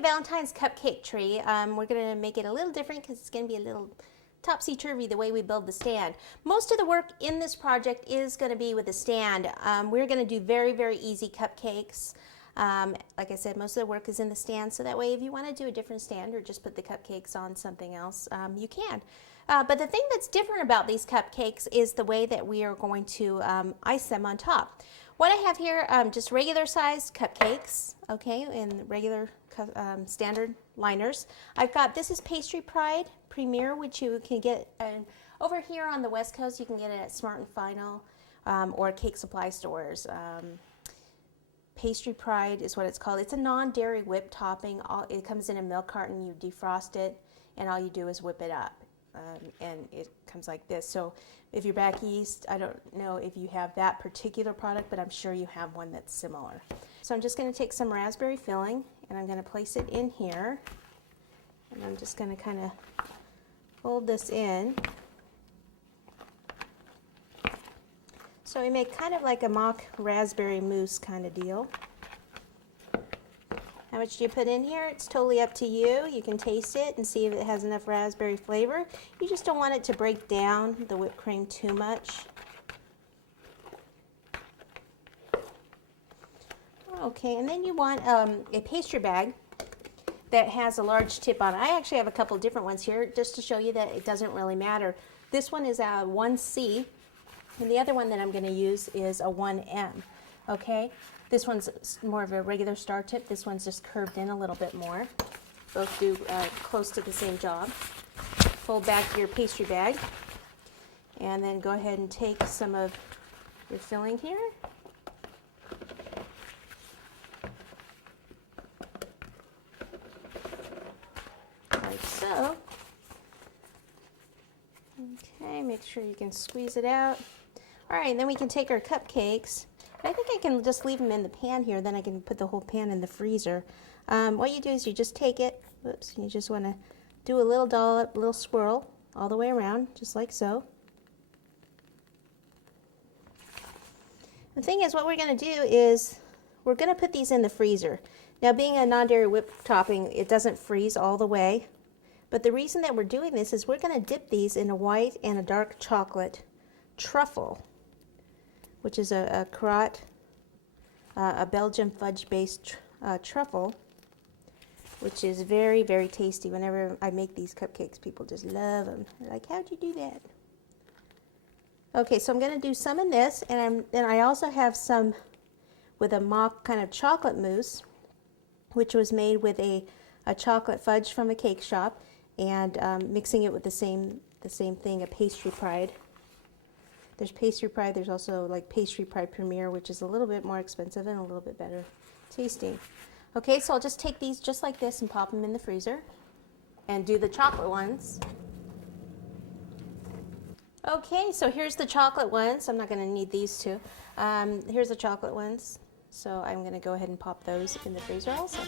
a Valentine's cupcake tree. We're going to make it a little different because it's going to be a little topsy-turvy the way we build the stand. Most of the work in this project is going to be with the stand. We're going to do very, very easy cupcakes. Like I said, most of the work is in the stand, so that way if you want to do a different stand or just put the cupcakes on something else, you can. But the thing that's different about these cupcakes is the way that we are going to ice them on top. What I have here, just regular sized cupcakes, okay, in regular standard liners. I've got, this is Pastry Pride Premier, which you can get over here on the West Coast. You can get it at Smart and Final or cake supply stores. Pastry Pride is what it's called. It's a non-dairy whipped topping. It comes in a milk carton. You defrost it, and all you do is whip it up. And it comes like this. So if you're back east, I don't know if you have that particular product, but I'm sure you have one that's similar. So I'm just going to take some raspberry filling and I'm going to place it in here, and I'm just going to kind of fold this in. So we make kind of like a mock raspberry mousse kind of deal. How much do you put in here? It's totally up to you. You can taste it and see if it has enough raspberry flavor. You just don't want it to break down the whipped cream too much. Okay, and then you want a pastry bag that has a large tip on it. I actually have a couple different ones here just to show you that it doesn't really matter. This one is a 1C, and the other one that I'm going to use is a 1M. Okay? This one's more of a regular star tip. This one's just curved in a little bit more. Both do close to the same job. Fold back your pastry bag and then go ahead and take some of your filling here. Like so. Okay, make sure you can squeeze it out. All right, and then we can take our cupcakes. I think I can just leave them in the pan here, then I can put the whole pan in the freezer. What you do is you just take it, whoops, you just want to do a little dollop, a little swirl all the way around, just like so. The thing is, what we're going to do is we're going to put these in the freezer. Now, being a non-dairy whipped topping, it doesn't freeze all the way. But the reason that we're doing this is we're going to dip these in a white and a dark chocolate truffle, which is a Carrot, a Belgian fudge-based truffle, which is very, very tasty. Whenever I make these cupcakes, people just love them. They're like, how'd you do that? Okay, so I'm going to do some in this, and I also have some with a mock kind of chocolate mousse, which was made with a chocolate fudge from a cake shop, and mixing it with the same thing, a Pastry Pride. There's Pastry Pride, there's also like Pastry Pride Premier, which is a little bit more expensive and a little bit better tasting. Okay, so I'll just take these just like this and pop them in the freezer and do the chocolate ones. Okay, so here's the chocolate ones. I'm not going to need these two. Here's the chocolate ones. So I'm going to go ahead and pop those in the freezer also.